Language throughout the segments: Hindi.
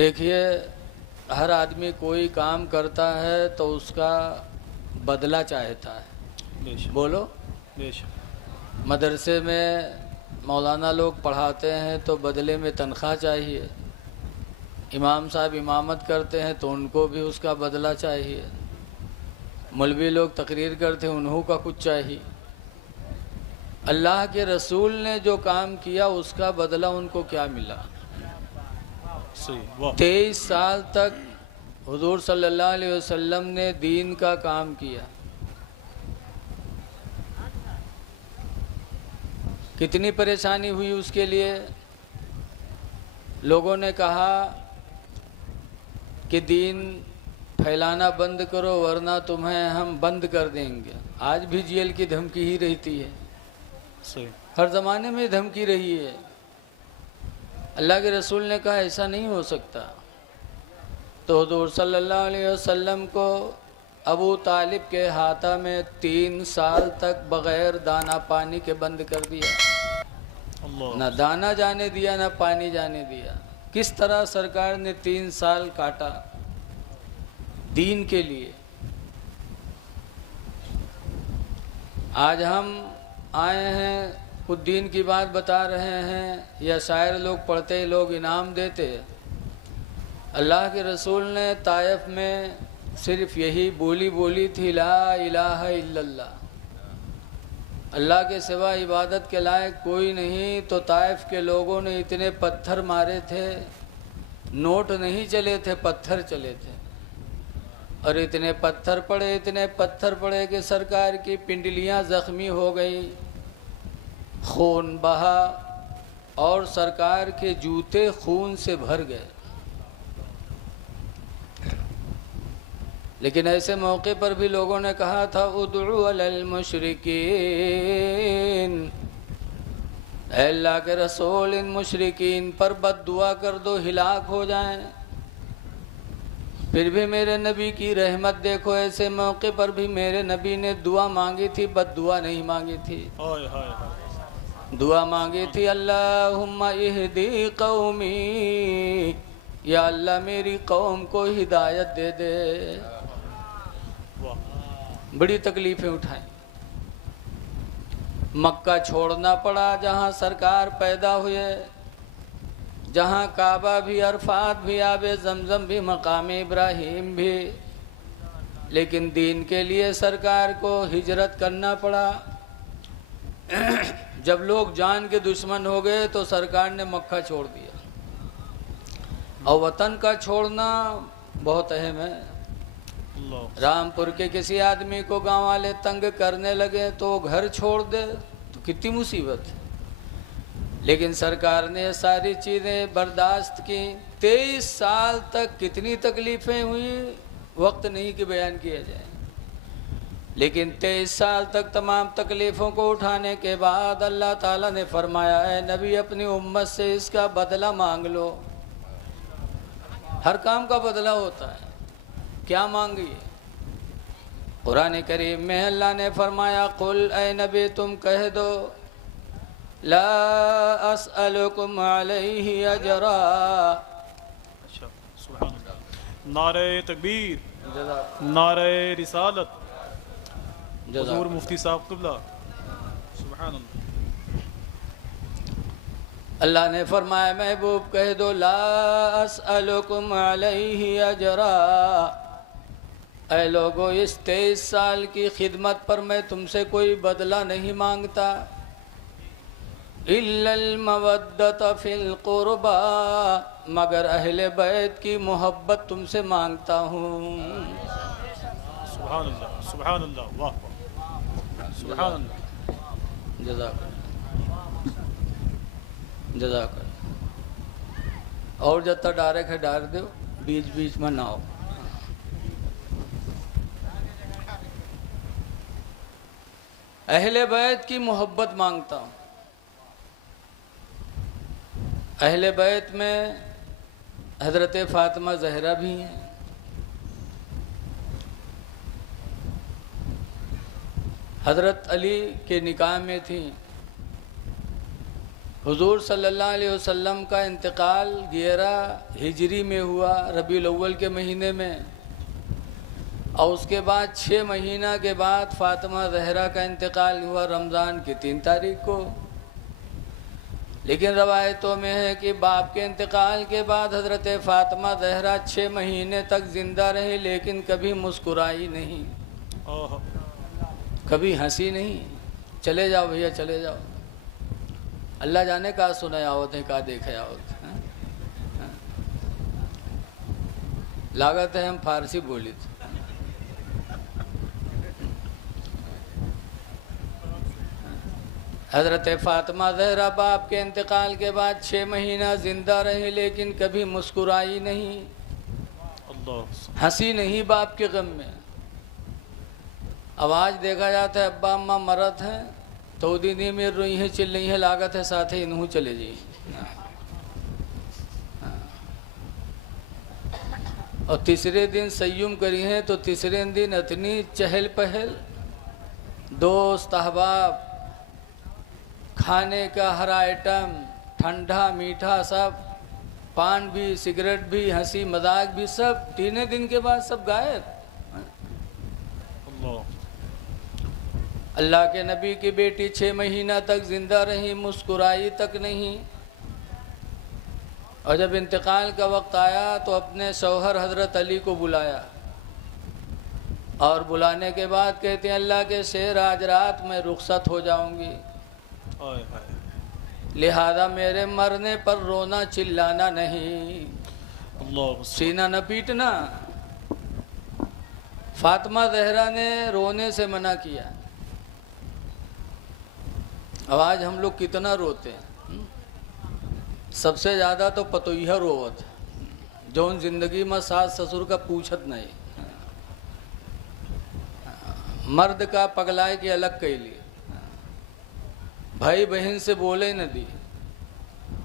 देखिए, हर आदमी कोई काम करता है तो उसका बदला चाहता है। बेशक बोलो। बेशक। मदरसे में मौलाना लोग पढ़ाते हैं तो बदले में तनख्वाह चाहिए। इमाम साहब इमामत करते हैं तो उनको भी उसका बदला चाहिए। मौलवी लोग तकरीर करते हैं, उन्हों का कुछ चाहिए। अल्लाह के रसूल ने जो काम किया उसका बदला उनको क्या मिला? सही, वाह। 23 साल तक हुजूर सल्लल्लाहु अलैहि वसल्लम ने दीन का काम किया। कितनी परेशानी हुई उसके लिए। लोगों ने कहा कि दीन फैलाना बंद करो वरना तुम्हें हम बंद कर देंगे। आज भी जेल की धमकी ही रहती है, सही। हर ज़माने में धमकी रही है। अल्लाह के रसूल ने कहा ऐसा नहीं हो सकता, तो हुजूर सल्लल्लाहु अलैहि वसल्लम को अबू तालिब के हाथा में 3 साल तक बग़ैर दाना पानी के बंद कर दिया। अल्लाह। न दाना जाने दिया न पानी जाने दिया। किस तरह सरकार ने 3 साल काटा दीन के लिए। आज हम आए हैं, कुछ दीन की बात बता रहे हैं, या शायर लोग पढ़ते लोग इनाम देते। अल्लाह के रसूल ने ताइफ में सिर्फ यही बोली थी, ला इलाहा इल्लल्लाह, अल्लाह के सिवा इबादत के लायक कोई नहीं। तो ताइफ के लोगों ने इतने पत्थर मारे थे, नोट नहीं चले थे, पत्थर चले थे। और इतने पत्थर पड़े कि सरकार की पिंडलियां जख्मी हो गई, खून बहा और सरकार के जूते खून से भर गए। लेकिन ऐसे मौके पर भी लोगों ने कहा था, उदउ अलल मुशरिकीन, अल्लाह के रसूल इन मुशरिकीन पर बद्दुआ कर दो, हिलाक हो जाएं। फिर भी मेरे नबी की रहमत देखो, ऐसे मौके पर भी मेरे नबी ने दुआ मांगी थी, बद्दुआ नहीं मांगी थी। हाय हाय हाय। दुआ मांगी थी, अल्लाहुम्मा इहदी कौमी, या अल्लाह मेरी कौम को हिदायत दे दे। वाह। बड़ी तकलीफ़ें उठाई। मक्का छोड़ना पड़ा जहाँ सरकार पैदा हुए, जहाँ काबा भी, अरफात भी, आबे जमजम भी, मकाम इब्राहिम भी। लेकिन दीन के लिए सरकार को हिजरत करना पड़ा। जब लोग जान के दुश्मन हो गए तो सरकार ने मक्का छोड़ दिया। और वतन का छोड़ना बहुत अहम है। रामपुर के किसी आदमी को गांव वाले तंग करने लगे तो घर छोड़ दे तो कितनी मुसीबत है। लेकिन सरकार ने सारी चीज़ें बर्दाश्त की। 23 साल तक कितनी तकलीफ़ें हुई, वक्त नहीं कि बयान किया जाए। लेकिन 23 साल तक तमाम तकलीफ़ों को उठाने के बाद अल्लाह ताला ने फरमाया, है नबी अपनी उम्मत से इसका बदला मांग लो। हर काम का बदला होता है, क्या मांगिए। कुरान करीम में अल्लाह ने फरमाया, कुल ऐ नबी तुम कह दो, ला अस्अलुकुम अलैहि अजरा। अच्छा, सुभान अल्लाह। नारे तकबीर, नारे रिसालत, हुजूर मुफ्ती साहब क़िबला, सुभान अल्लाह। अल्लाह ने फरमाया, महबूब कह दो, ला अस्अलुकुम अलैहि अजरा। ऐ लोगो, इस 23 साल की खिदमत पर मैं तुमसे कोई बदला नहीं मांगता। इल्लल मवद्दत फिल क़ुरबा, मगर अहले बैत की मोहब्बत तुमसे मांगता हूँ। सुभान अल्लाह, सुभान अल्लाह, वाह वाह, सुभान अल्लाह। जज़ाक। और जत्ता डायरेक्ट है डार दो, बीच बीच में ना हो। अहले बैत की मोहब्बत मांगता हूँ। अहले बैत में हज़रत फ़ातिमा ज़हरा भी हैं, हज़रत अली के निकाह में थी, हुजूर सल्लल्लाहु अलैहि वसल्लम का इंतकाल 11 हिजरी में हुआ, रबीउल अव्वल के महीने में, और उसके बाद 6 महीना के बाद फातिमा ज़हरा का इंतकाल हुआ रमज़ान की 3 तारीख को। लेकिन रवायतों में है कि बाप के इंतकाल के बाद हज़रत फ़ातिमा ज़हरा 6 महीने तक ज़िंदा रही, लेकिन कभी मुस्कुराई नहीं, कभी हंसी नहीं। चले जाओ भैया चले जाओ, अल्लाह जाने का सुने आवत है का देखे आवत है। लागत है हम फारसी बोली थी। हज़रत फ़ातिमा ज़हरा बाप के इंतकाल के बाद 6 महीना ज़िंदा रही, लेकिन कभी मुस्कुराई नहीं, हंसी नहीं बाप के गम में। आवाज़ देखा जाता है अब्बा अम्मा मरत हैं तो दीदी में रोई है चिल रही है, लागत है साथ ही इन्हू चले जी। और तीसरे दिन सय्युम करी हैं तो तीसरे दिन इतनी चहल पहल, दोस्त अहबाब, खाने का हर आइटम, ठंडा मीठा सब, पान भी सिगरेट भी हंसी मजाक भी, सब 3 दिन के बाद सब गायब। अल्लाह के नबी की बेटी 6 महीना तक जिंदा रही, मुस्कुराई तक नहीं। और जब इंतकाल का वक्त आया तो अपने शौहर हज़रत अली को बुलाया, और बुलाने के बाद कहते हैं अल्लाह के शेर आज रात में रुखसत हो जाऊंगी, लिहाजा मेरे मरने पर रोना चिल्लाना नहीं, सीना न पीटना। फातिमा ज़हरा ने रोने से मना किया। अब आज हम लोग कितना रोते हैं, सबसे ज़्यादा तो पतोहिया रोवत, जौन जिंदगी में सास ससुर का पूछत नहीं, मर्द का पगलाए के अलग कैली, भाई बहन से बोले न दी।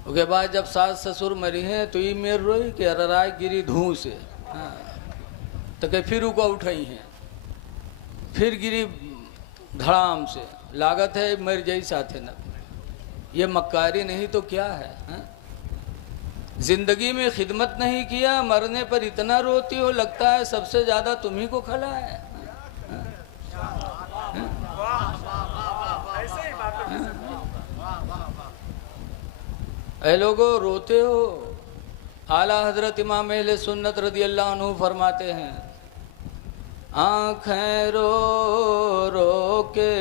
उसके बाद जब सास ससुर मरी हैं तो ये मेर रोई कि अरराय गिरी धूँ से, तो कहीं फिर उको उठाई हैं, फिर गिरी धड़ाम से, लागत है मर जाई साथे न। ये मक्कारी नहीं तो क्या है, जिंदगी में खिदमत नहीं किया, मरने पर इतना रोती हो, लगता है सबसे ज़्यादा तुम्ही को खला है। ऐ लोगो रोते हो। आला हजरत इमाम अहले सुन्नत रदी अल्लाह अन्हु फरमाते हैं, आँखें रो रो के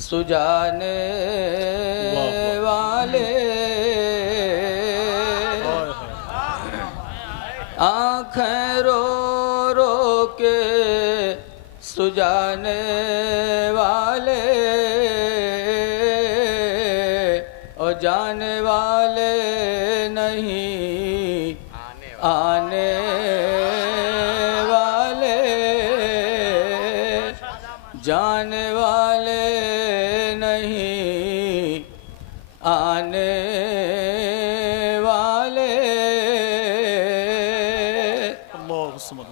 सुजाने वाले, आँखें रो रो के सुजाने वाले, और जाने वाले नहीं आने वाले, जाने वाले नहीं आने वाले।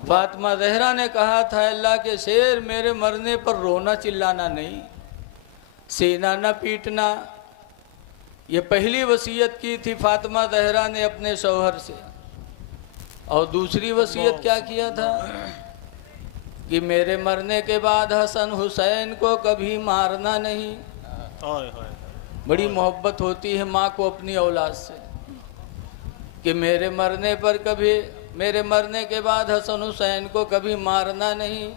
फातिमा ज़हरा ने कहा था अल्लाह के शेर मेरे मरने पर रोना चिल्लाना नहीं, सीना न पीटना। ये पहली वसीयत की थी फातिमा ज़हरा ने अपने शौहर से। और दूसरी वसीयत क्या किया था कि मेरे मरने के बाद हसन हुसैन को कभी मारना नहीं। बड़ी मोहब्बत होती है माँ को अपनी औलाद से कि मेरे मरने पर कभी, मेरे मरने के बाद हसन हुसैन को कभी मारना नहीं।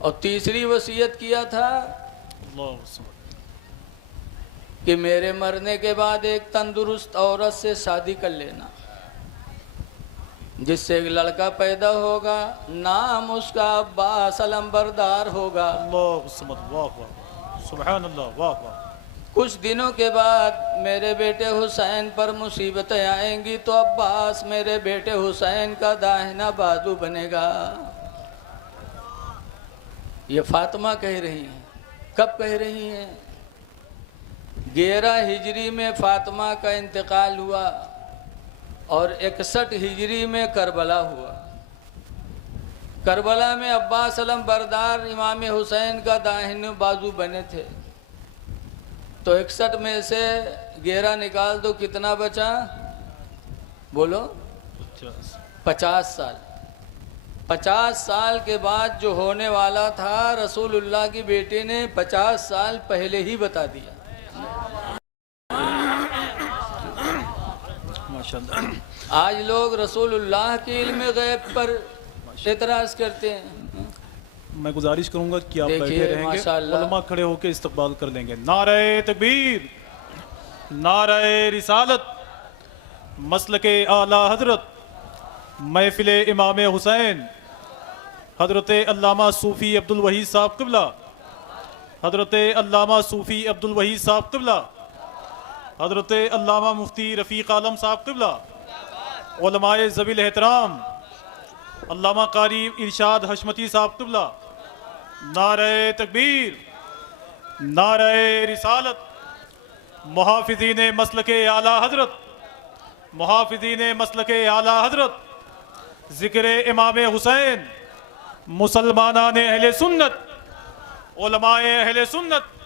और तीसरी वसीयत किया था कि मेरे मरने के बाद एक तंदुरुस्त औरत से शादी कर लेना, जिससे एक लड़का पैदा होगा, नाम उसका अब्बास अलंबरदार होगा। कुछ दिनों के बाद मेरे बेटे हुसैन पर मुसीबतें आएंगी तो अब्बास मेरे बेटे हुसैन का दाहिना बाजू बनेगा। ये फातिमा कह रही हैं। कब कह रही हैं? 11 हिजरी में फातिमा का इंतकाल हुआ और 61 हिजरी में करबला हुआ। करबला में अब्बास अलंबरदार इमाम हुसैन का दाहिने बाजू बने थे। तो 61 में से 11 निकाल दो, कितना बचा? बोलो। 50 साल। 50 साल के बाद जो होने वाला था, रसूलुल्लाह की बेटी ने 50 साल पहले ही बता दिया। माशाअल्लाह। आज लोग रसूलुल्लाह के इल्म गैब पर एतराज़ करते हैं। मैं गुजारिश करूंगा कि आप देखिए, बैठे रहेंगे, माशाअल्लाह। उलमा खड़े होकर इस्तकबाल कर लेंगे। नारे तकबीर, नारे रिसालत, मसलके आला हजरत, महफिल इमाम हुसैन, हजरत अल्लामा सूफ़ी अब्दुल वहीद साहब क़िबला, हजरत अल्लामा सूफ़ी अब्दुल वहीद साहब क़िबला, हजरत अल्लामा मुफ्ती रफ़ीक़ आलम साहब क़िबला, उलमाए ज़वील एहतराम अल्लामा कारी इरशाद हशमती साहब क़िबला, नारे तकबीर, नारे रिसालत, मुहाफ़िज़ीन मसलके आला हजरत, मुहाफ़िज़ीन मसलके आला हजरत, ज़िक्र इमाम हुसैन, मुसलमानान अहले सुन्नत, उलमाए अहले सुन्नत।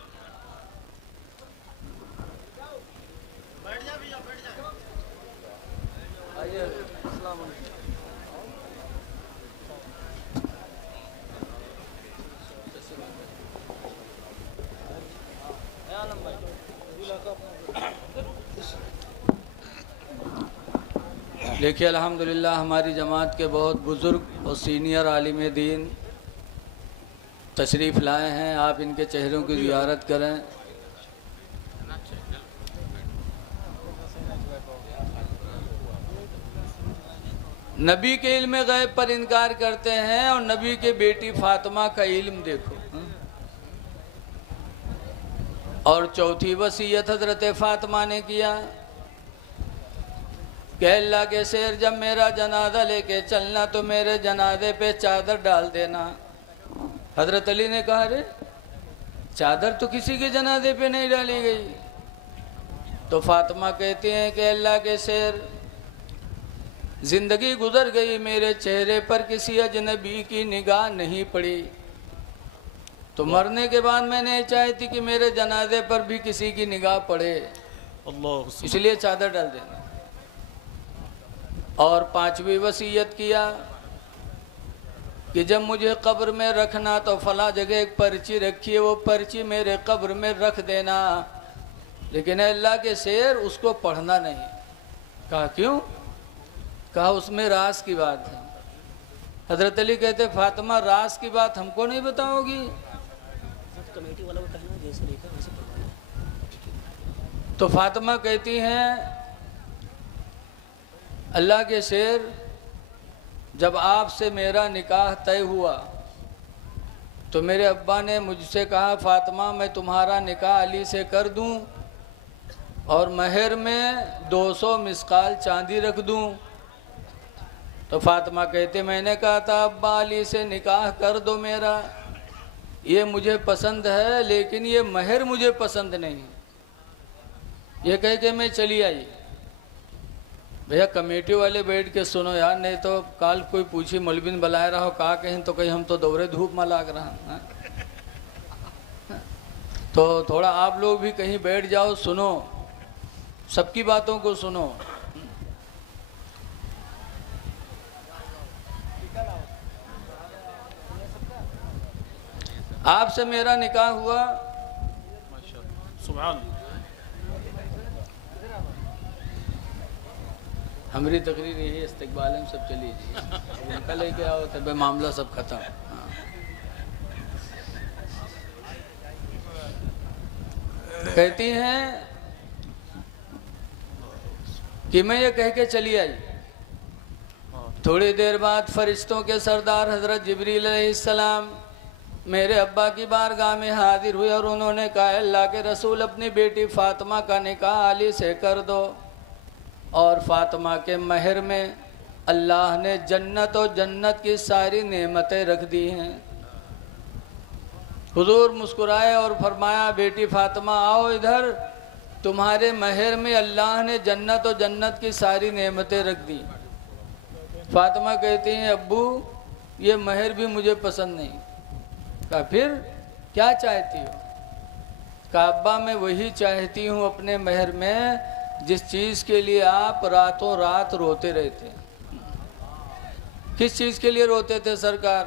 देखिए, अल्हम्दुलिल्लाह हमारी जमात के बहुत बुज़ुर्ग और सीनियर आलिम दीन तशरीफ़ लाए हैं। आप इनके चेहरों की ज़ियारत करें। नबी के इल्म गैब पर इनकार करते हैं और नबी के बेटी फातिमा का इल्म देखो। और चौथी वसीयत हज़रत फातिमा ने किया कि अल्लाह के शेर, जब मेरा जनाजा लेके चलना तो मेरे जनाजे पे चादर डाल देना। हज़रत अली ने कहा, रे चादर तो किसी के जनाजे पे नहीं डाली गई। तो फातिमा कहती हैं कि अल्लाह के शेर, ज़िंदगी गुजर गई, मेरे चेहरे पर किसी अजनबी की निगाह नहीं पड़ी, तो मरने के बाद मैं नहीं चाहती कि मेरे जनाजे पर भी किसी की निगाह पड़े, इसलिए चादर डाल देना। और पांचवी वसीयत किया कि जब मुझे कब्र में रखना तो फला जगह एक पर्ची रखिए, वो पर्ची मेरे कब्र में रख देना, लेकिन अल्लाह के शेर उसको पढ़ना नहीं। कहा क्यों? कहा उसमें राज की बात है। हजरत अली कहते, फातिमा राज की बात हमको नहीं बताओगी? कमेटी वाला को कहना जैसे लिखा वैसे पढ़वाना। तो फातिमा कहती हैं, अल्लाह के शेर, जब आपसे मेरा निकाह तय हुआ तो मेरे अब्बा ने मुझसे कहा, फातिमा मैं तुम्हारा निकाह अली से कर दूं और महर में 200 मिस्काल चांदी रख दूं। तो फातिमा कहते, मैंने कहा था अब्बा अली से निकाह कर दो मेरा, ये मुझे पसंद है, लेकिन ये महर मुझे पसंद नहीं। ये कह के मैं चली आई। भैया कमेटी वाले बैठ के सुनो यार, नहीं तो काल कोई पूछी मौलवीन बुलाए रहो का कहीं तो कहीं हम तो दौरे धूप में लाग रहा है। तो थोड़ा आप लोग भी कहीं बैठ जाओ, सुनो, सबकी बातों को सुनो। आपसे मेरा निकाह हुआ, सुभान हमारी तकरीर यही इस्तकबाल में सब चली जी, उनका लेके आओ तब मामला सब खत्म। हाँ। कहती हैं कि मैं ये कह के चली आई। थोड़ी देर बाद फरिश्तों के सरदार हजरत जिब्रील अलैहिस्सलाम मेरे अब्बा की बारगाह में हाजिर हुए और उन्होंने कहा, अल्लाह के रसूल अपनी बेटी फातिमा का निकाह अली से कर दो। और फातिमा के महर में अल्लाह ने जन्नत और जन्नत की सारी नेमतें रख दी हैं। हुजूर मुस्कुराए और फरमाया, बेटी फातिमा आओ इधर, तुम्हारे महर में अल्लाह ने जन्नत और जन्नत की सारी नेमतें रख दी। फातिमा कहती हैं, अब्बू ये महर भी मुझे पसंद नहीं। कहा फिर क्या चाहती हो? काबा में वही चाहती हूँ अपने महर में जिस चीज़ के लिए आप रातों रात रोते रहते। किस चीज़ के लिए रोते थे सरकार?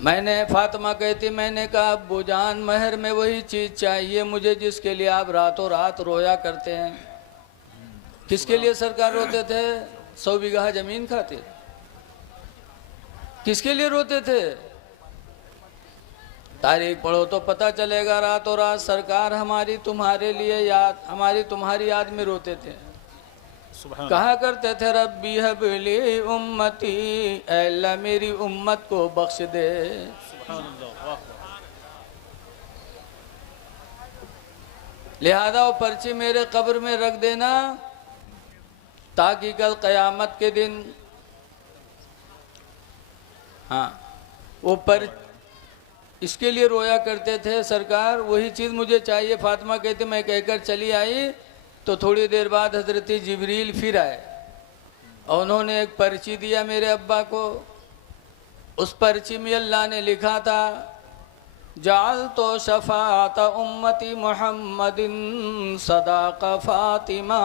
मैंने, फातिमा कहती, मैंने कहा अब्बू जान महर में वही चीज़ चाहिए मुझे जिसके लिए आप रातों रात रोया करते हैं। किसके लिए सरकार रोते थे? 100 बीघा जमीन खातिर। किसके लिए रोते थे? तारीख पढ़ो तो पता चलेगा। रातों रात सरकार हमारी तुम्हारे लिए याद, हमारी तुम्हारी याद में रोते थे। कहा करते थे रब्बी हबली उम्मती, अल्लाह मेरी उम्मत को बख्श दे। लिहाजा वो पर्ची मेरे कब्र में रख देना ताकि कल क़यामत के दिन, हाँ वो पर इसके लिए रोया करते थे सरकार, वही चीज़ मुझे चाहिए। फातिमा कहती मैं कहकर चली आई तो थोड़ी देर बाद हजरत जिब्रील फिर आए और उन्होंने एक पर्ची दिया मेरे अब्बा को। उस पर्ची में अल्लाह ने लिखा था जाल तो शफात उम्मती मुहम्मदिन सदाका फातिमा,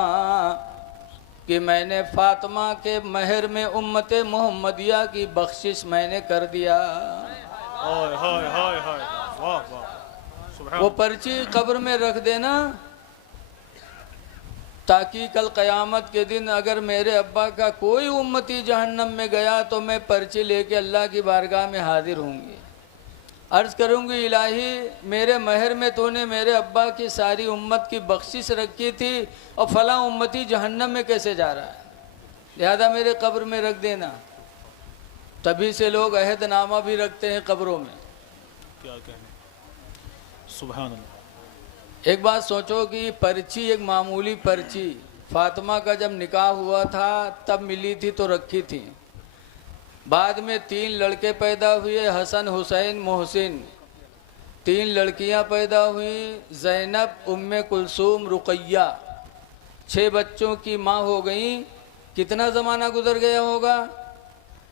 कि मैंने फातिमा के महर में उम्मत मोहम्मदिया की बख्शिश मैंने कर दिया। वो पर्ची कब्र में रख देना ताकि कल क़यामत के दिन अगर मेरे अब्बा का कोई उम्मती जहन्नम में गया तो मैं पर्ची लेके अल्लाह की बारगाह में हाजिर होंगी। अर्ज़ करूँगी इलाही मेरे महर में तूने मेरे अब्बा की सारी उम्मत की बख्शिश रखी थी और फला उम्मती जहन्नम में कैसे जा रहा है, लिहाजा मेरे कब्र में रख देना। तभी से लोग अहदनामा भी रखते हैं कब्रों में। क्या कहने, सुभान अल्लाह। एक बात सोचो कि पर्ची, एक मामूली पर्ची फातिमा का जब निकाह हुआ था तब मिली थी तो रखी थी। बाद में 3 लड़के पैदा हुए, हसन हुसैन मोहसिन। 3 लड़कियां पैदा हुई, ज़ैनब, उम्मे कुलसूम, रुक़ैया। 6 बच्चों की माँ हो गई। कितना ज़माना गुजर गया होगा,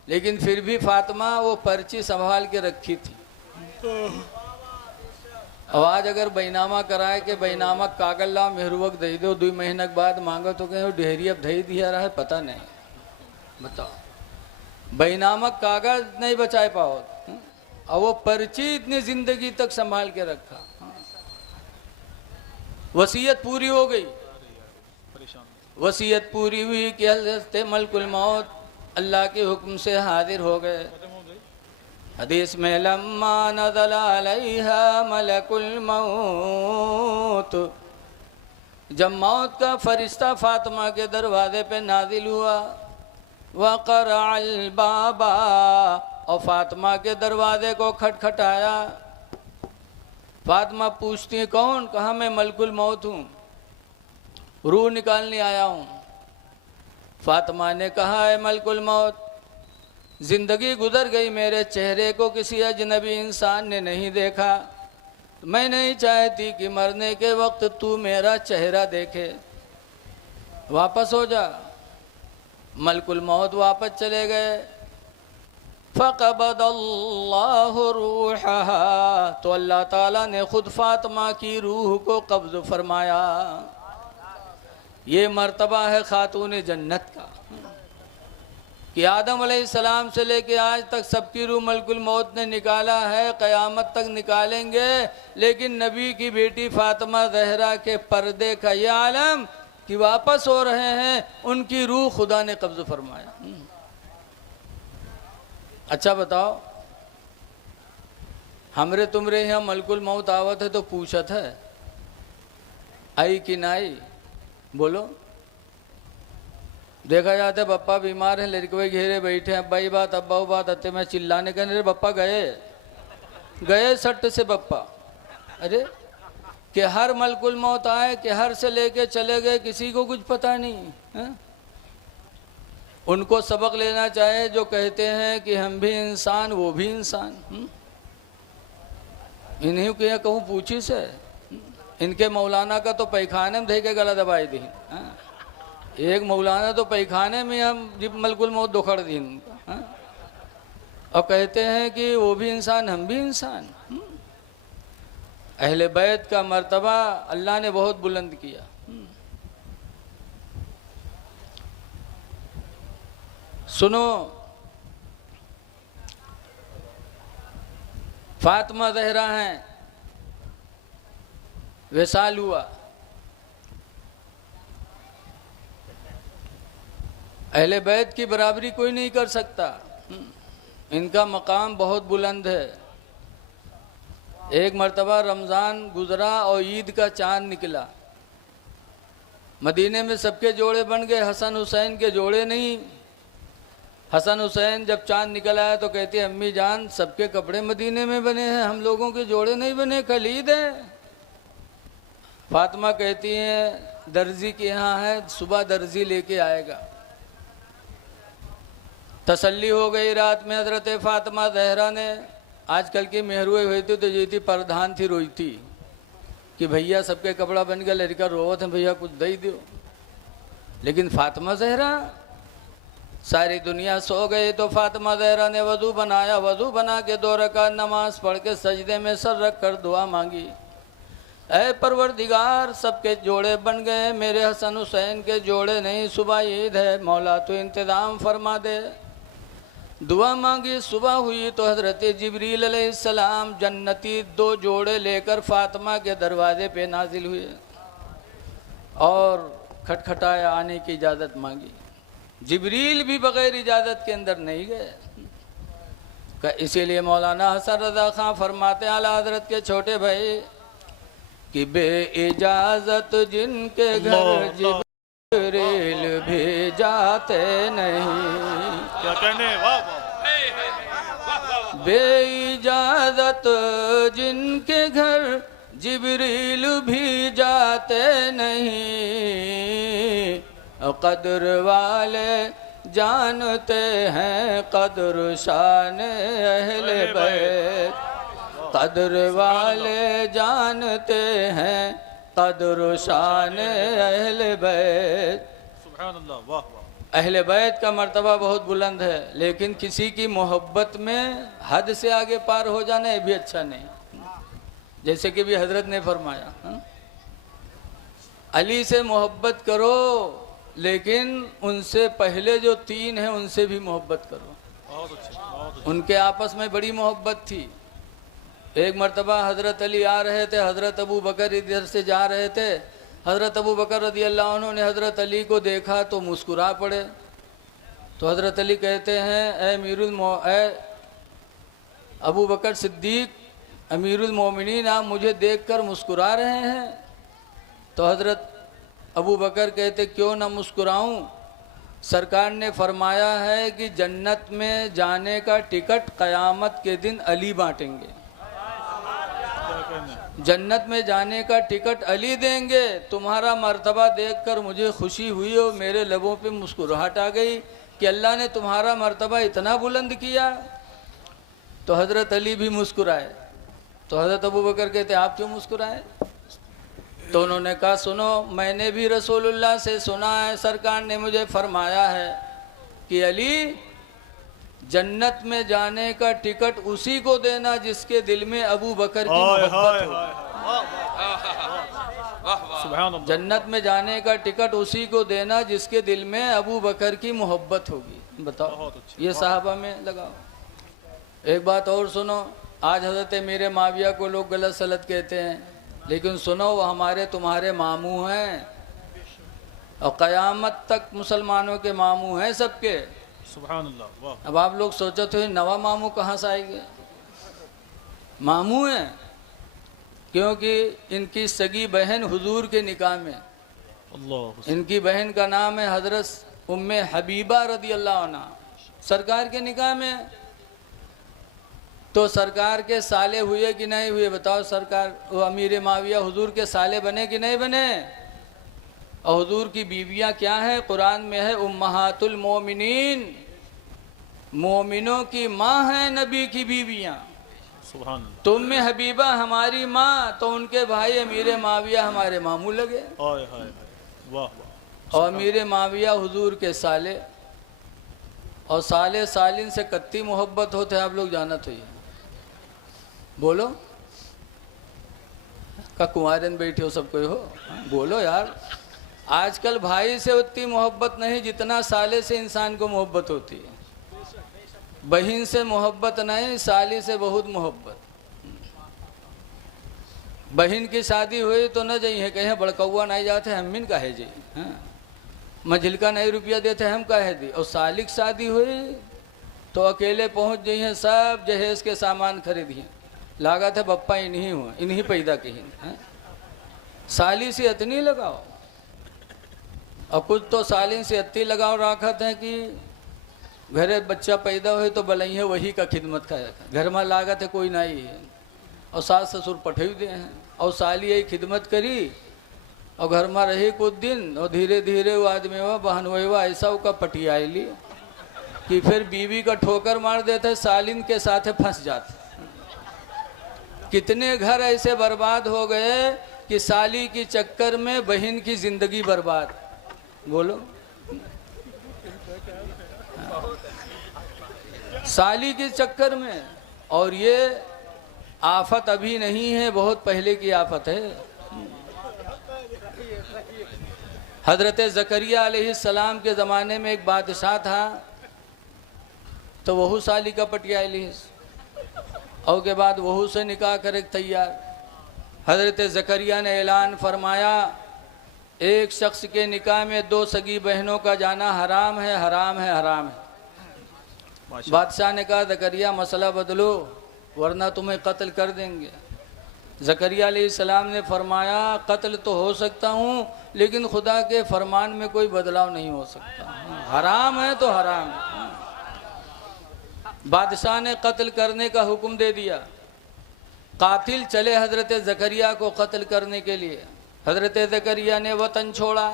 लेकिन फिर भी फातिमा वो पर्ची संभाल के रखी थी। आवाज अगर बैनामा कराए कि बैनामा कागल ला मेहरुवक दे दो, 2 महीने के बाद मांगो तो कहीं डेहरी अब दही दिया रहा है पता नहीं। बताओ, बैनामक कागज नहीं बचाए पाओ और वो पर्ची इतनी जिंदगी तक संभाल के रखा। वसीयत पूरी हो गई। वसीयत पूरी हुई कि हज़रत मलकुल मौत अल्लाह के हुक्म से हाजिर हो गए। हदीस में लम्मा नज़ल अलैहा मलकुल मौत, जब मौत का फरिश्ता फातिमा के दरवाजे पे नाजिल हुआ, वक़रअल बाबा, और फातिमा के दरवाजे को खटखटाया। फातिमा पूछती है कौन? कहा मैं मलकुल मौत हूँ, रूह निकालने आया हूँ। फातिमा ने कहा है मलकुल मौत, ज़िंदगी गुजर गई, मेरे चेहरे को किसी अजनबी इंसान ने नहीं देखा। मैं नहीं चाहती कि मरने के वक्त तू मेरा चेहरा देखे, वापस हो जा। मलकुल मौत वापस चले गए। फ़क़बदल्लाहु रूहहा, तो अल्लाह ताला ने खुद फातिमा की रूह को कब्ज़ फरमाया। ये मर्तबा है खातून जन्नत का कि आदम अलैहिस्सलाम से लेके आज तक सबकी रूह मलकुल मौत ने निकाला है, क़यामत तक निकालेंगे। लेकिन नबी की बेटी फातिमा ज़हरा के पर्दे का ये आलम कि वापस हो रहे हैं, उनकी रूह खुदा ने कब्ज़ फरमाया। अच्छा बताओ, हमरे तुमरे यहाँ मलकुल मौत आवत है तो पूछत है आई कि ना आई? बोलो। देखा जाता है बप्पा बीमार है, लड़के घेरे बैठे हैं, अब्बा ही बात अब्बा वो बात, अत्ते में चिल्लाने का नहीं, बप्पा गए सट से बप्पा। अरे कि हर मलकुल मौत आए कि हर से लेके चले गए, किसी को कुछ पता नहीं है? उनको सबक लेना चाहे जो कहते हैं कि हम भी इंसान वो भी इंसान। इन्हीं के यहाँ कहूँ पूछी से इनके मौलाना का तो पैखाने में धे के गला दबाई दी। एक मौलाना तो पैखाने में हम जब मलकुल मौत दुखड़ दी उनका, और कहते हैं कि वो भी इंसान हम भी इंसान। अहले बैत का मर्तबा अल्लाह ने बहुत बुलंद किया। सुनो, फातिमा ज़हरा हैं, विसाल हुआ, अहले बैत की बराबरी कोई नहीं कर सकता। इनका मकाम बहुत बुलंद है। एक मर्तबा रमज़ान गुज़रा और ईद का चाँद निकला। मदीने में सबके जोड़े बन गए, हसन हुसैन के जोड़े नहीं। हसन हुसैन जब चाँद निकल आया तो कहती है, अम्मी जान सबके कपड़े मदीने में बने हैं, हम लोगों के जोड़े नहीं बने, कल ईद है। फातिमा कहती हैं, दर्जी के यहाँ है, सुबह दर्जी लेके आएगा। तसल्ली हो गई रात में हज़रत फातिमा ज़हरा ने। आजकल की मेहरुए हुई थी तो ये थी प्रधान थी, रोई थी कि भैया सबके कपड़ा बन गया, लड़का रोवत है, भैया कुछ दे दो। लेकिन फातिमा ज़हरा, सारी दुनिया सो गई तो फातिमा ज़हरा ने वज़ू बनाया। वज़ू बना के 2 रकात नमाज पढ़ के सजदे में सर रख कर दुआ मांगी, ऐ परवरदिगार सबके जोड़े बन गए, मेरे हसन हुसैन के जोड़े नहीं, सुबह ईद है, मौला तो इंतज़ाम फरमा दे। दुआ मांगी, सुबह हुई तो हज़रत जिब्रील अलैहिस्सलाम जन्नती 2 जोड़े लेकर फातिमा के दरवाजे पे नाजिल हुए और खटखटाया, आने की इजाज़त मांगी। जिब्रील भी बग़ैर इजाज़त के अंदर नहीं गए। इसीलिए मौलाना हसन रज़ा खां फरमाते आला हज़रत के छोटे भाई कि बे इजाज़त जिनके घर जिब्रील भी जाते नहीं। क्या कहने, वाह बे इजाज़त जिनके घर जिब्रील भी जाते नहीं, कदर वाले जानते हैं कदर शान अहले बैत, कदर वाले जानते हैं कदर शान अहले बैत। सुभान अल्लाह, वाह वाह। अहले बैत का मर्तबा बहुत बुलंद है, लेकिन किसी की मोहब्बत में हद से आगे पार हो जाना ये भी अच्छा नहीं। जैसे कि भी हजरत ने फरमाया, अली से मोहब्बत करो लेकिन उनसे पहले जो 3 हैं उनसे भी मोहब्बत करो। बहुत अच्छा। उनके आपस में बड़ी मोहब्बत थी। एक मर्तबा हज़रत अली आ रहे थे, हज़रत अबू बकर इधर से जा रहे थे। हज़रत अबू बकर रज़ी अल्लाह अन्हु ने हज़रत अली को देखा तो मुस्कुरा पड़े। तो हज़रत अली कहते हैं, ए अबू बकर सिद्दीक अमीरुल मोमिनीन, आप मुझे देखकर मुस्कुरा रहे हैं? तो हज़रत अबू बकर कहते, क्यों ना मुस्कुराऊं, सरकार ने फरमाया है कि जन्नत में जाने का टिकट क़यामत के दिन अली बांटेंगे। जन्नत में जाने का टिकट अली देंगे। तुम्हारा मर्तबा देखकर मुझे खुशी हुई और मेरे लबों पे मुस्कुराहट आ गई कि अल्लाह ने तुम्हारा मर्तबा इतना बुलंद किया। तो हज़रत अली भी मुस्कुराए। तो हज़रत अबू बकर कहते, आप क्यों मुस्कुराए? तो उन्होंने कहा, सुनो, मैंने भी रसूलुल्लाह से सुना है, सरकार ने मुझे फरमाया है कि अली, जन्नत में जाने का टिकट उसी को देना जिसके दिल में अबू बकर की मोहब्बत हो। सुभान अल्लाह। जन्नत में जाने का टिकट उसी को देना जिसके दिल में अबू बकर की मोहब्बत होगी। बताओ, ये साहबा में लगाओ। एक बात और सुनो, आज हज़रत मीर माविया को लोग गलत सलत कहते हैं, लेकिन सुनो, वो हमारे तुम्हारे मामू हैं और क़यामत तक मुसलमानों के मामू हैं सबके। सुभान अल्लाह, वाह। अब आप लोग सोचो तो नवा मामू कहाँ से आएंगे? मामू हैं क्योंकि इनकी सगी बहन हुजूर के निकाह में, अल्लाह, इनकी बहन का नाम है हज़रत उम्मे हबीबा रदी अल्लाह अन्हा, सरकार के निकाह में। तो सरकार के साले हुए कि नहीं हुए? बताओ, सरकार वो अमीर माविया हुजूर के साले बने कि नहीं बने? और हुजूर की बीवियां क्या हैं? कुरान में है उम्महातुल मोमिनीन, मोमिनों की माँ हैं नबी की बीवियां। सुभान अल्लाह। तुम में हबीबा हमारी माँ, तो उनके भाई अमीर माविया हमारे मामू लगे। हाय हाय, वाह वाह। और अमीर माविया हुजूर के साले, और साले सालिन से कत्ती मोहब्बत होते हैं, आप लोग जाना तो ये बोलो। का कुंवारन बैठे हो सब कोई हो, बोलो यार। आजकल भाई से उतनी मोहब्बत नहीं जितना साले से इंसान को मोहब्बत होती है। बहन से मोहब्बत नहीं, साली से बहुत मोहब्बत। बहन की शादी हुई तो न जाइए कहें बड़कौआ नहीं जाते हम मिन काहे जी, हाँ मंझिल का नहीं रुपया देते हम काहे दी। और साली की शादी हुई तो अकेले पहुंच जाइए, सब जहेज के सामान खरीदिए, लागत है बप्पा इन्हीं हुआ, इन्हीं पैदा की हैं। साली से इतनी लगाओ, और कुछ तो साली से इतनी लगाओ राखत है कि घरे बच्चा पैदा हुए तो बलैया वही का खिदमत का घर में लागत है कोई नहीं है, और सास ससुर पठे दे हैं, और साली यही खिदमत करी और घर में रही कुछ दिन, और धीरे धीरे वो आदमी हुआ बहन हुआ ऐसा उसका पटियाई ली कि फिर बीवी का ठोकर मार देते, सालिन के साथ फंस जाते। कितने घर ऐसे बर्बाद हो गए कि साली की चक्कर में बहन की जिंदगी बर्बाद। बोलो, साली के चक्कर में। और ये आफत अभी नहीं है, बहुत पहले की आफत है। हजरत ज़करिया अलैहिस्सलाम के ज़माने में एक बादशाह था, तो वहू साली का पटिया ली, और के बाद वहू से निकाह करे तैयार। हजरत ज़करिया ने ऐलान फरमाया, एक शख्स के निकाह में 2 सगी बहनों का जाना हराम है, हराम है, हराम है। बादशाह ने कहा ज़करिया मसला बदलो वरना तुम्हें कत्ल कर देंगे। ज़करिया अलैहिस्सलाम ने फरमाया कत्ल तो हो सकता हूँ, लेकिन खुदा के फरमान में कोई बदलाव नहीं हो सकता, हराम है तो हराम है। बादशाह ने कत्ल करने का हुक्म दे दिया। कातिल चले हजरत ज़करिया को कत्ल करने के लिए। हजरत ज़करिया ने वतन छोड़ा,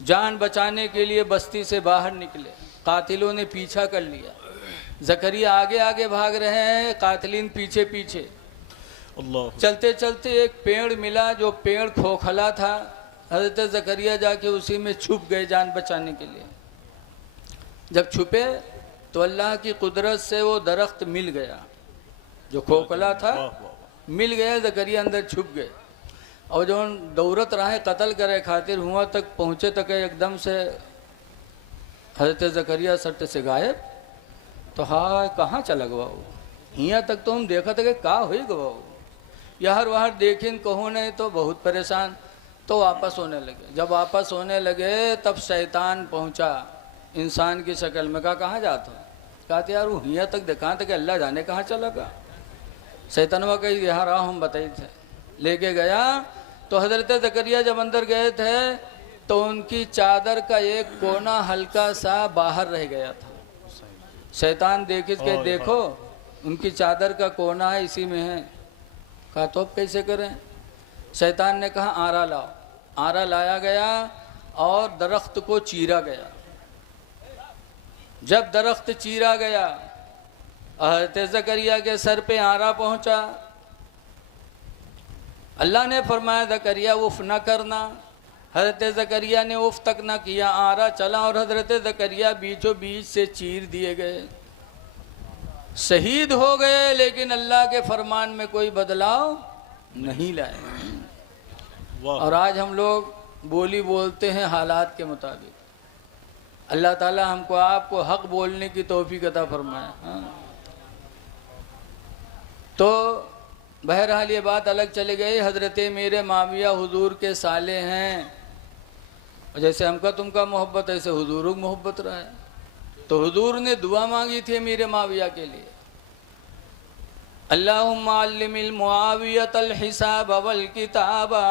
जान बचाने के लिए बस्ती से बाहर निकले। कातिलों ने पीछा कर लिया, ज़करिया आगे आगे भाग रहे हैं, कातिलीन पीछे पीछे। अल्लाह। चलते चलते एक पेड़ मिला, जो पेड़ खोखला था। हजरत ज़करिया जाके उसी में छुप गए जान बचाने के लिए। जब छुपे तो अल्लाह की कुदरत से वो दरख्त मिल गया, जो खोखला था मिल गया। ज़करिया अंदर छुप गए, और जो दौड़त रहे कत्ल करे खातिर हुआ तक पहुँचे तक एकदम से हजरत ज़करिया सट से गायब। तो हाँ कहाँ चला गवाओ, यहाँ तक तो हम देखा था कि का हुई गवाओ, यार वहाँ देखें कहूँ नहीं तो बहुत परेशान। तो वापस होने लगे। जब वापस होने लगे तब शैतान पहुँचा इंसान की शक्ल में। कहाँ जाता है? कहते यार वो यहाँ तक देखा था कि अल्लाह जाने कहाँ चला गया। शैतानवा कही यहाँ रहा हम बताए थे, लेके गया। तो हजरत ज़करिया जब अंदर गए थे तो उनकी चादर का एक कोना हल्का सा बाहर रह गया था। शैतान देखे के देखो उनकी चादर का कोना है इसी में है। कहा तो अब कैसे करें? शैतान ने कहा आरा लाओ। आरा लाया गया और दरख्त को चीरा गया। जब दरख्त चीरा गया, हज़रत ज़करिया के सर पे आरा पहुंचा। अल्लाह ने फरमाया ज़करिया उफ न करना। हज़रत ज़करिया ने उफ तक न किया, आरा चला और हज़रत ज़करिया बीचों बीच से चीर दिए गए, शहीद हो गए। लेकिन अल्लाह के फरमान में कोई बदलाव नहीं लाए। और आज हम लोग बोली बोलते हैं हालात के मुताबिक। अल्लाह ताला हमको आपको हक बोलने की तौफीक अता फरमाए। तो बहरहाल ये बात अलग चली गई। हज़रत मेरे माविया हुजूर के साले हैं, जैसे हमका तुमका मोहब्बत ऐसे हुजूर की मोहब्बत रहा है। तो हुजूर ने दुआ मांगी थी मेरे माविया के लिए, अल्लाहुम्मा अल्लिमिल मुआवियतल हिसाब वल किताबा।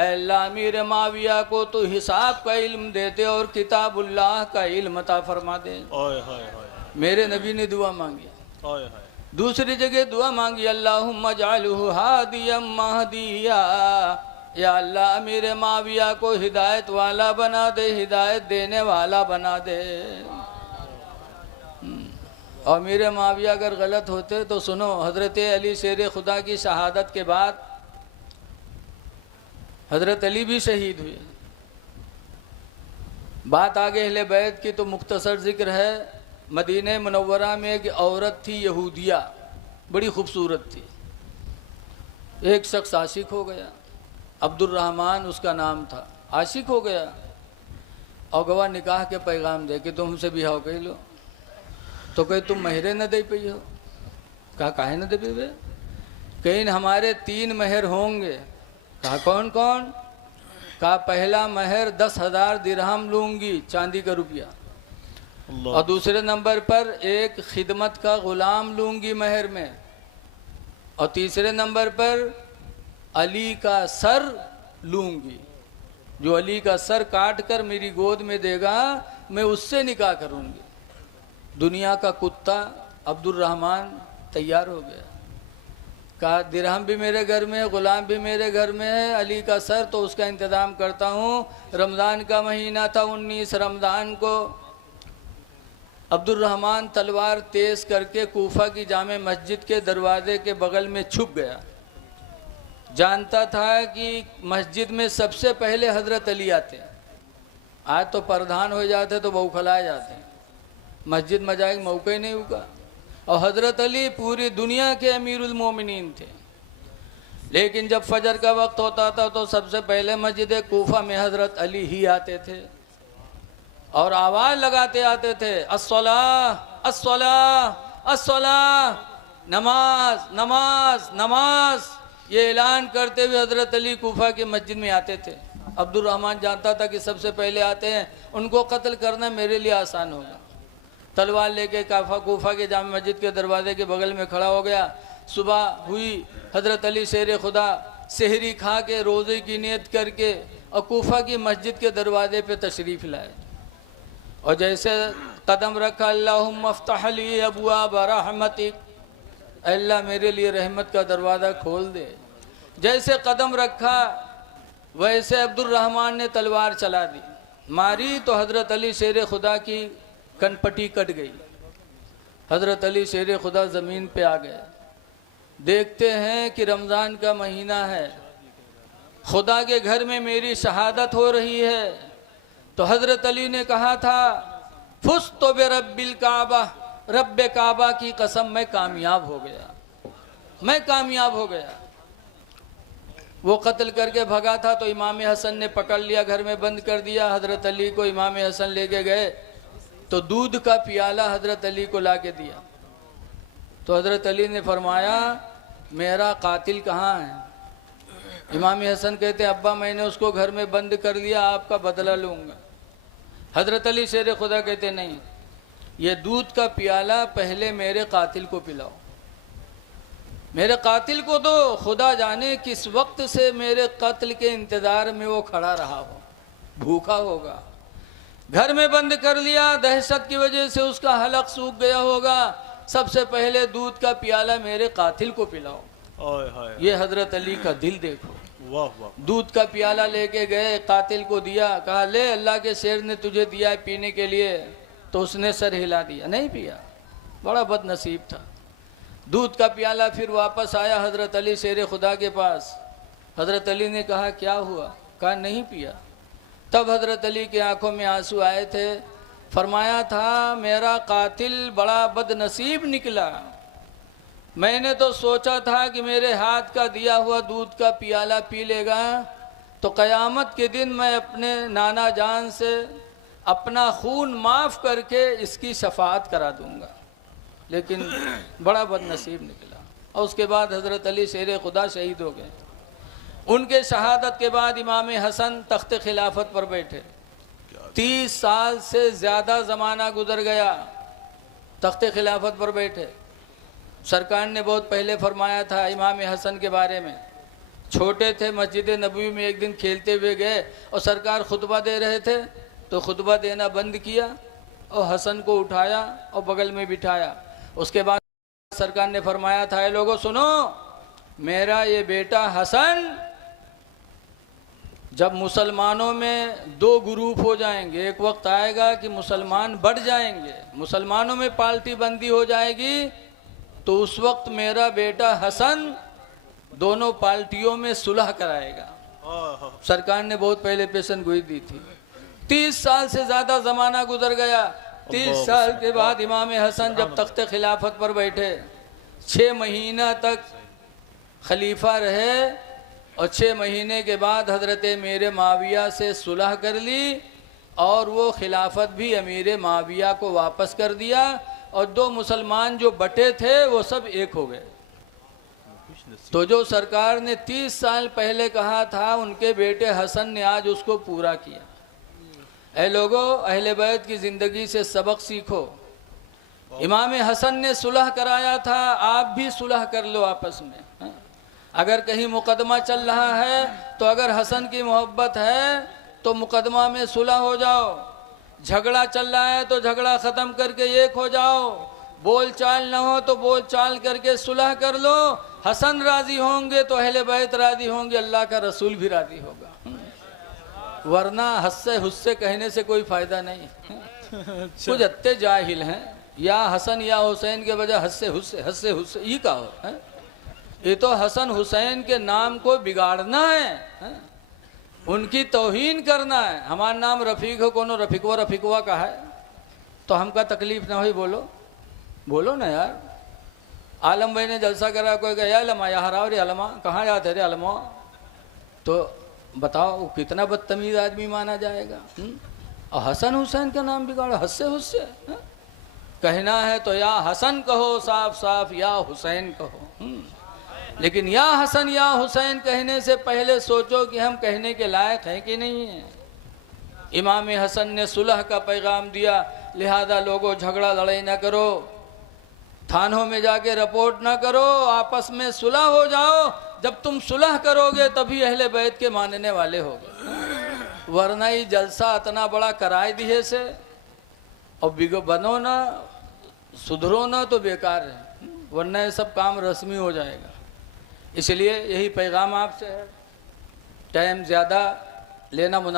अल्लाह मेरे माविया को तो हिसाब का इल्म देते और किताबुल्लाह का इल्म अता फरमा दे। मेरे नबी ने दुआ मांगी। दूसरी जगह दुआ मांगी अल्लाहुम्मा जालहु हादियम महदिया। या अल्लाह मेरे माविया को हिदायत वाला बना दे, हिदायत देने वाला बना दे। और मेरे माविया अगर गलत होते तो सुनो, हज़रत अली शेर खुदा की शहादत के बाद हज़रत अली भी शहीद हुए। बात आगे अहले बैत की तो मुख्तसर जिक्र है। मदीने मुनव्वरा में एक औरत थी यहूदिया, बड़ी खूबसूरत थी। एक शख्स आशिक हो गया, अब्दुर्रहमान उसका नाम था, आशिक हो गया और गवाह निकाह के पैगाम दे कि तुमसे बिहाव कह लो। तो कहे तुम महरे न दे पी हो। कहा काहे न दे पी बे? कहीं हमारे 3 महर होंगे। कहा कौन कौन? कहा पहला महर 10,000 दिरहम लूंगी, चांदी का रुपया, और दूसरे नंबर पर एक खिदमत का गुलाम लूंगी महर में, और तीसरे नंबर पर अली का सर लूंगी। जो अली का सर काट कर मेरी गोद में देगा मैं उससे निकाह करूंगी। दुनिया का कुत्ता अब्दुर्रहमान तैयार हो गया। कहा दिरहम भी मेरे घर में है, गुलाम भी मेरे घर में है, अली का सर तो उसका इंतज़ाम करता हूँ। रमज़ान का महीना था, 19 रमज़ान को अब्दुर्रहमान तलवार तेज़ करके कूफा की जामे मस्जिद के दरवाजे के बगल में छुप गया। जानता था कि मस्जिद में सबसे पहले हज़रत अली आते हैं। आज तो प्रधान हो जाते तो बौखलाए जाते हैं, मस्जिद में जाए मौका ही नहीं होगा। और हज़रत अली पूरी दुनिया के अमीरुल मोमिनीन थे। लेकिन जब फजर का वक्त होता था तो सबसे पहले मस्जिद कूफा में हज़रत अली ही आते थे और आवाज़ लगाते आते थे, अस्सलाह अस्सलाह अस्सलाह, नमाज नमाज नमाज। ये ऐलान करते हुए हज़रत अली कूफा की मस्जिद में आते थे। अब्दुर्रहमान जानता था कि सबसे पहले आते हैं, उनको कत्ल करना मेरे लिए आसान होगा। तलवार लेके कूफा के जामे मस्जिद के दरवाजे के बगल में खड़ा हो गया। सुबह हुई, हज़रत अली शेर खुदा सहरी खा के रोज़े की नियत करके और कूफा की मस्जिद के दरवाजे पे तशरीफ़ लाए और जैसे कदम रखा, अल्लाहुम्मा अफ्तह ली अबवाब रहमतिक, अल्लाह मेरे लिए रहमत का दरवाज़ा खोल दे। जैसे कदम रखा वैसे अब्दुर्रहमान ने तलवार चला दी, मारी तो हज़रत अली शेर खुदा की कनपटी कट गई। हज़रत अली शेर खुदा ज़मीन पे आ गए। देखते हैं कि रमज़ान का महीना है, खुदा के घर में मेरी शहादत हो रही है। तो हज़रत अली ने कहा था, फुस तो बे रब्बिल काबा, रब्बे काबा की कसम मैं कामयाब हो गया, मैं कामयाब हो गया। वो कत्ल करके भगा था तो इमाम हसन ने पकड़ लिया, घर में बंद कर दिया। हज़रत अली को इमाम हसन लेके गए तो दूध का प्याला हज़रत अली को ला के दिया। तो हज़रत अली ने फरमाया मेरा कातिल कहाँ है? इमाम हसन कहते अब्बा मैंने उसको घर में बंद कर लिया, आपका बदला लूँगा। हज़रत अली शेर खुदा कहते नहीं, ये दूध का प्याला पहले मेरे कातिल को पिलाओ, मेरे कातिल को दो। खुदा जाने किस वक्त से मेरे कत्ल के इंतज़ार में वो खड़ा रहा हो, भूखा होगा। घर में बंद कर लिया, दहशत की वजह से उसका हलक सूख गया होगा। सबसे पहले दूध का प्याला मेरे कातिल को पिलाओ। ये हज़रत अली का दिल देखो। वाह वाह। दूध का प्याला लेके गए, कातिल को दिया, कहा ले अल्लाह के शेर ने तुझे दिया है पीने के लिए। तो उसने सर हिला दिया, नहीं पिया, बड़ा बदनसीब था। दूध का प्याला फिर वापस आया हज़रत अली शेर खुदा के पास। हज़रत अली ने कहा क्या हुआ? कहा नहीं पिया। तब हज़रत अली की आंखों में आंसू आए थे। फरमाया था मेरा कातिल बड़ा बदनसीब निकला। मैंने तो सोचा था कि मेरे हाथ का दिया हुआ दूध का प्याला पी लेगा तो क़यामत के दिन मैं अपने नाना जान से अपना खून माफ़ करके इसकी शफाअत करा दूंगा, लेकिन बड़ा बदनसीब निकला। और उसके बाद हज़रत अली शेर खुदा शहीद हो गए। उनके शहादत के बाद इमाम हसन तख्त खिलाफत पर बैठे। 30 साल से ज़्यादा ज़माना गुजर गया, तख्त खिलाफत पर बैठे। सरकार ने बहुत पहले फरमाया था इमाम हसन के बारे में। छोटे थे, मस्जिद नबवी में एक दिन खेलते हुए गए और सरकार खुतबा दे रहे थे तो खुतबा देना बंद किया और हसन को उठाया और बगल में बिठाया। उसके बाद सरकार ने फरमाया था ये लोगों सुनो, मेरा ये बेटा हसन जब मुसलमानों में 2 ग्रुप हो जाएंगे, एक वक्त आएगा कि मुसलमान बढ़ जाएंगे, मुसलमानों में पार्टी बंदी हो जाएगी, तो उस वक्त मेरा बेटा हसन दोनों पार्टियों में सुलह कराएगा। सरकार ने बहुत पहले पेशन गोई दी थी। 30 साल से ज़्यादा ज़माना गुजर गया। 30 साल के बाद इमाम हसन जब तख्त खिलाफत पर बैठे, 6 महीना तक खलीफा रहे और 6 महीने के बाद हज़रत अमीर माविया से सुलह कर ली और वो खिलाफत भी अमीर माविया को वापस कर दिया और 2 मुसलमान जो बटे थे वो सब एक हो गए। तो जो सरकार ने 30 साल पहले कहा था उनके बेटे हसन ने आज उसको पूरा किया। ऐ लोगों, अहले बैत की ज़िंदगी से सबक सीखो। इमाम हसन ने सुलह कराया था, आप भी सुलह कर लो आपस में। अगर कहीं मुकदमा चल रहा है तो अगर हसन की मोहब्बत है तो मुकदमा में सुलह हो जाओ। झगड़ा चल रहा है तो झगड़ा ख़त्म करके एक हो जाओ। बोल चाल न हो तो बोल चाल करके सुलह कर लो। हसन राज़ी होंगे तो अहले बैत राज़ी होंगे, अल्लाह का रसूल भी राज़ी होगा। वरना हस्से हुस्से कहने से कोई फ़ायदा नहीं। कुछ अत्ते जाहिल हैं, या हसन या हुसैन के बजाय हस्से हुस्से ये का हो है? ये तो हसन हुसैन के नाम को बिगाड़ना है? उनकी तौहीन करना है। हमारा नाम रफ़ीक हो, कोनो रफ़िकवा का है तो हमका तकलीफ़ ना हो, बोलो ना यार। आलम भाई ने जलसा करा, कोई कहा अलमा यहाँ रे अलमा, कहाँ जाते रे अलमा, तो बताओ कितना बदतमीज़ आदमी माना जाएगा। और हसन हुसैन का नाम बिगाड़ो, हस्से हुस्से। कहना है तो या हसन कहो साफ साफ, या हुसैन कहो। लेकिन या हसन या हुसैन कहने से पहले सोचो कि हम कहने के लायक हैं कि नहीं हैं। इमाम हसन ने सुलह का पैगाम दिया, लिहाजा लोगों झगड़ा लड़ाई ना करो, थानों में जाके रिपोर्ट ना करो, आपस में सुलह हो जाओ। जब तुम सुलह करोगे तभी अहले बैत के मानने वाले होगे। वरना ही जलसा इतना बड़ा कराए दिए से और बनो ना, सुधरो ना तो बेकार है, वरना ये सब काम रस्मी हो जाएगा। इसलिए यही पैगाम आपसे है। टाइम ज़्यादा लेना मुनाफा